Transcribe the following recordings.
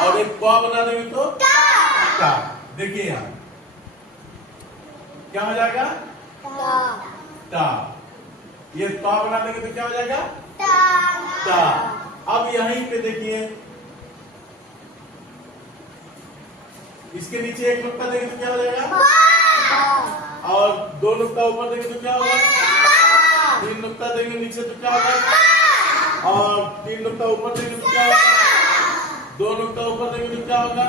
और एक क बना देंगे तो टा। देखिए यहाँ क्या हो जाएगा? टा। ये ता बना देंगे तो क्या हो जाएगा? ता। अब यहीं पे देखिए, इसके नीचे एक नुक्ता देंगे तो क्या हो जाएगा? और दो नुक्ता ऊपर देंगे तो क्या होगा? तीन नुक्ता देंगे नीचे तो क्या होगा? और तीन नुक्ता ऊपर देंगे तो क्या होगा? दो नुक्ता ऊपर देंगे तो क्या होगा?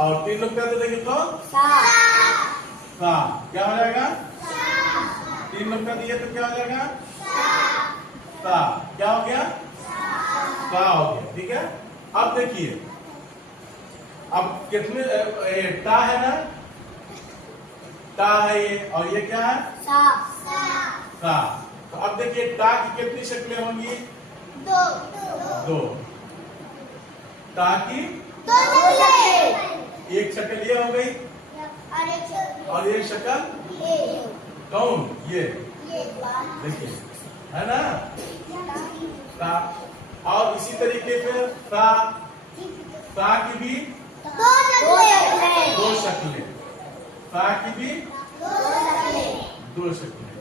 और तीन नुक्ता देंगे तो सा। क्या हो जाएगा? तीन नुक्ता दिए तो क्या हो जाएगा? सा। क्या हो गया? सा हो गया। ठीक है। अब देखिए, अब कितने टा है ना? टा है ये, और ये क्या है? सा। तो अब देखिए टा की कितनी शक्लें होंगी? दो। टा की एक शक्ल ये हो गई, और एक शक्ल कौन? ये देखिए, है ना? ता। और इसी तरीके से सा की भी दो शक्लें। सा की भी दो शक्लें।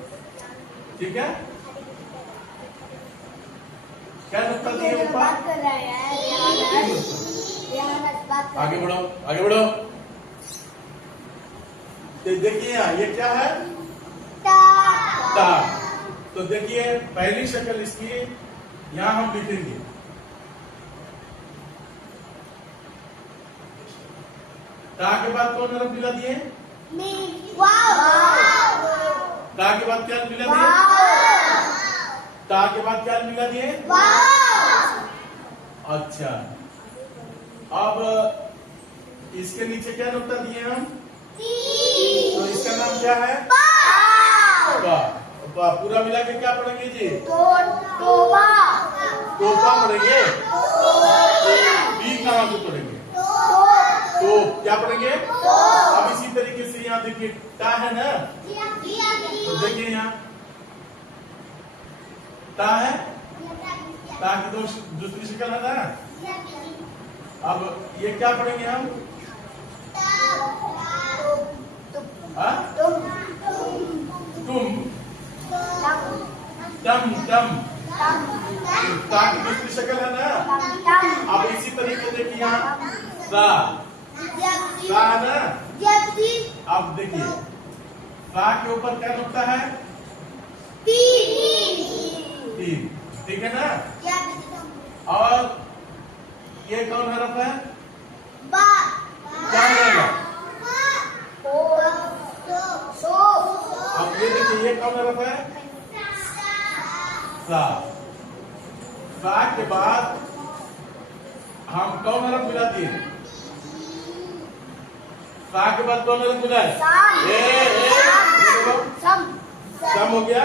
ठीक है। क्या नुक्ता दिए ऊपर? आगे बढ़ो, आगे बढ़ो। तो देखिए यहाँ ये क्या है? टा। तो देखिए पहली शक्ल इसकी यहाँ हम लिखेंगे। टा के बाद कौन हरफ मिला दिए? टा के बाद क्या मिला दिए? टा के बाद क्या मिला दिए? अच्छा, अब इसके नीचे क्या नुक्ता दिए हम? तो इसका नाम क्या है? पूरा मिला के क्या पढ़ेंगे जी? टोपा पढ़ेंगे। बी कहाँ से पढ़ेंगे? तो क्या पढ़ेंगे? अब इसी तरीके से यहाँ देखिए टा है ना? तो देखिए यहाँ टा है, टा की दूसरी शक्ल है ना? अब ये क्या पढ़ेंगे हम? तुम। टम टम। ता की दूसरी शक्ल है ना? अब इसी तरीके देखिए यहाँ सा ना? अब देखिए सा के ऊपर क्या नुक्ता है? तीन। ठीक है ना? और ये कौन हरफ है? क्या रहेगा? अब ये देखिए ये कौन हरफ है? सा। सा के बाद हम कौन हरफ मिला दिए? सा के बाद कौन हरफ मिला है? सम हो गया।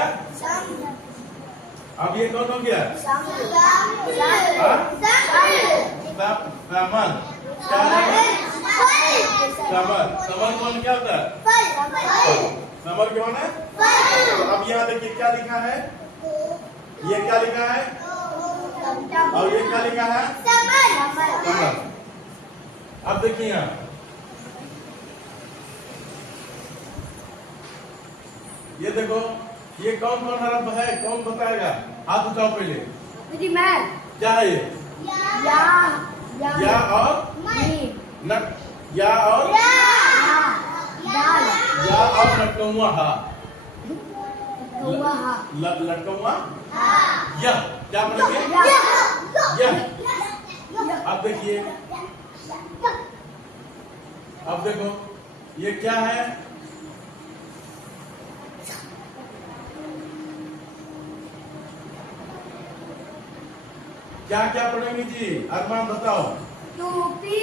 अब ये कौन हो गया? समर। क्या है? समर कौन क्या होता है? समर क्या होना है? अब यहाँ देखिए क्या लिखा है? ये क्या लिखा है? और ये क्या लिखा है? समर। अब देखिए यहाँ ये देखो, ये कौन कौन हरफ है? कौन बताएगा? हाथ उठाओ पहले। क्या है ये? या और न, या और लटकौआ हा। लटकौआ यह क्या पढ़ेंगे? यह। अब देखिए, अब देखो ये क्या है? क्या क्या पढ़ेंगे जी? अरमान बताओ। टोपी।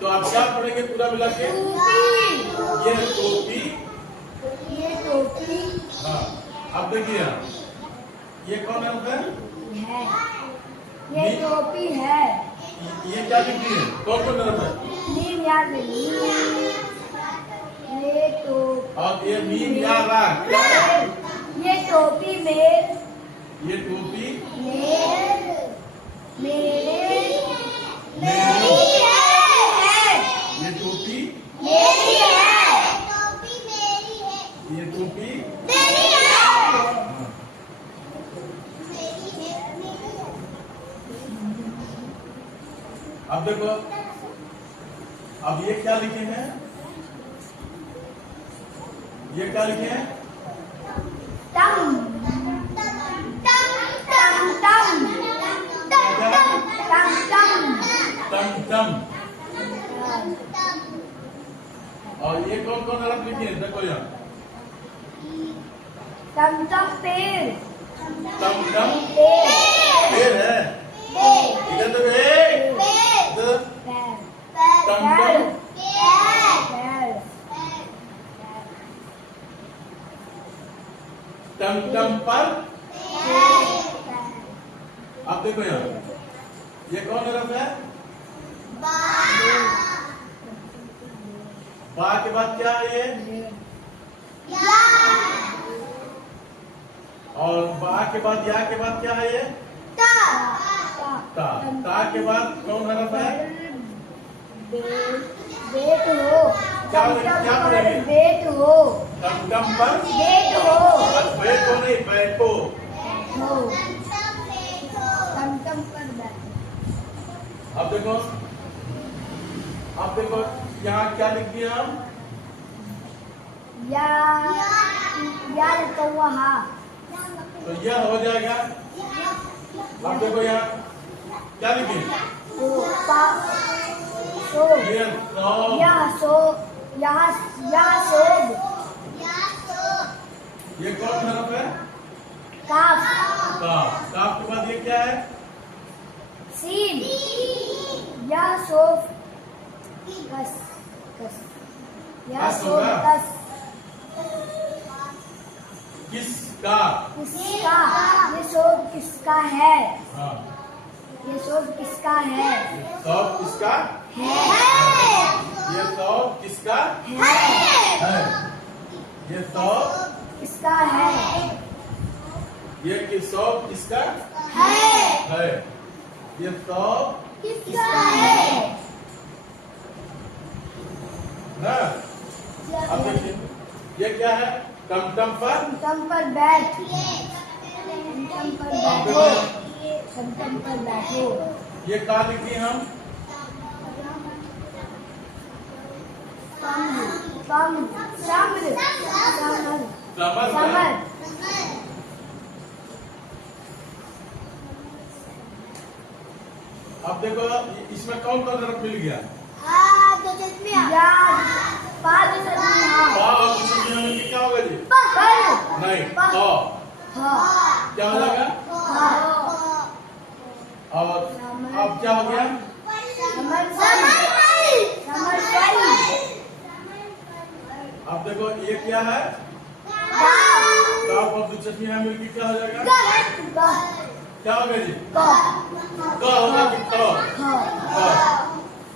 तो आप क्या पढ़ेंगे पूरा मिला के? ये टोपी। ये टोपी। हाँ। अब देखिए ये कौन है? ये टोपी है। ये क्या लिखी है? कौन कौन हरफ है? नीम याद नहीं। ये टोपी। और ये मीम या रा क्या है? ये टोपी में। ये टोपी मेरे अब देखो, अब ये क्या लिखे हैं? ये क्या लिखे हैं? टम टम टम टम टम और ये कौन कौन हरफ लिखे हैं? देखो यहाँ, टम टम पेड़ टम टम पेड़ पेड़ है। इधर तो इधर टम टम टम टम पर। अब देखो यहाँ, ये कौन हरफ है? बा के बाद क्या है ये? और बा के बाद या के बाद क्या है ये? ता। ता के बाद कौन हरफ है? बेट हो क्या पढ़ेंगे? बेट हो टम टम पर बेट हो बस बैठो नहीं, बैठो। हो टम टम पर बैठो। अब देखो, अब देखो यहाँ क्या लिख दिया हम? या कौवा। तो यह हो जाएगा। अब देखो यहाँ क्या लिखे? ये सोब। ये कौन हरफ है? काफ। काफ के बाद ये क्या है? सीन। या सोफ कस कस या कस सोफ होगा? कस किसका? किसका। ये सोफ किसका है? हाँ, ये सोफ किसका है? सब किसका है ये सब किसका है है? ये सब किसका है? ये कि सब किसका है है? ये सब किसका है? ना। अब देखिए, ये क्या है? टमटम पर टमटम पर बैठ। टमटम पर बैठो। टमटम पर बैठो। ये का लिखी हम? समर। अब देखो, इसमें कौन कौन हरफ मिल गया? क्या होगा जी? नहीं, क्या हो जाएगा? और अब क्या हो गया? अब देखो, ये क्या है? काफ और दिलचस्पी है मिलकर क्या हो जाएगा? क्या होगा जी? क होगा कि क?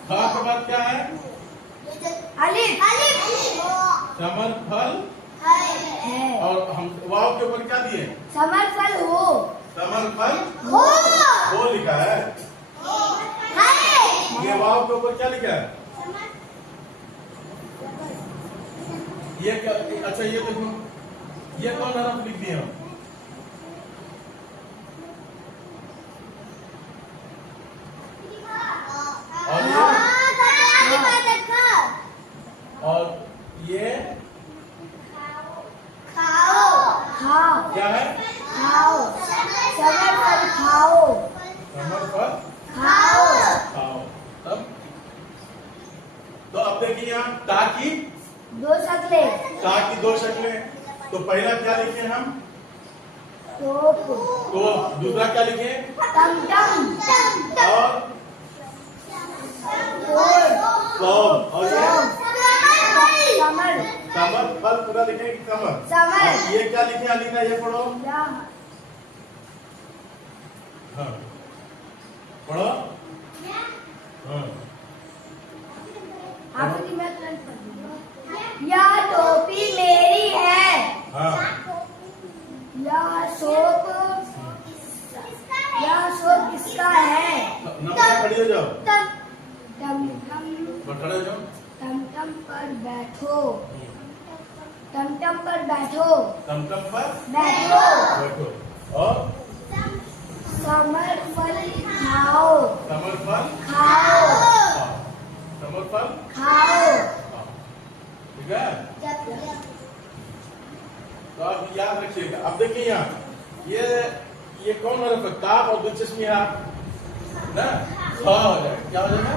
ख के बाद क्या है? समर फल। और हम वाव के ऊपर क्या दिए? समर फल हो। समर फल हो वो लिखा है। ये वाव के ऊपर क्या लिखा है? ये क्या? अच्छा, ये देखो, ये कौन हरफ लिख दिए हम? और ये खाओ। क्या है? खाओ। समर फल खाओ। समर फल खाओ। खाओ। तब तो अब देखिए यहाँ ता की दो शक्लें। ता की दो शक्लें। तो पहला क्या लिखे हम? टोप। तो दूसरा क्या लिखे? टमटम। और कौन? और ये समर। समर फल पूरा लिखे कि कमर? समर। ये क्या लिखे? अलीना ये पढ़ो। हाँ, पढ़ो। हाँ, आखिरी में तुरंत पढ़ दूंगा। यह टोपी मेरी है। हाँ, यह सोप किसका है? नंबर खड़ी हो जाओ। खड़े हो जाओ। टमटम पर बैठो। टमटम पर बैठो। टमटम पर बैठो। बैठो। और समर फल खाओ। समर फल खाओ। समोर फल खाओ। ठीक है। तो आप याद रखिएगा। अब देखिए यहाँ ये कौन हरफ है? काफ और दिलचस्पी है ना, ख हो जाएगा। क्या हो जाएगा?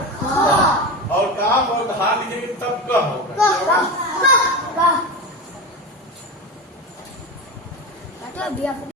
और काफ और हा लिखेंगे तब क होगा। अभी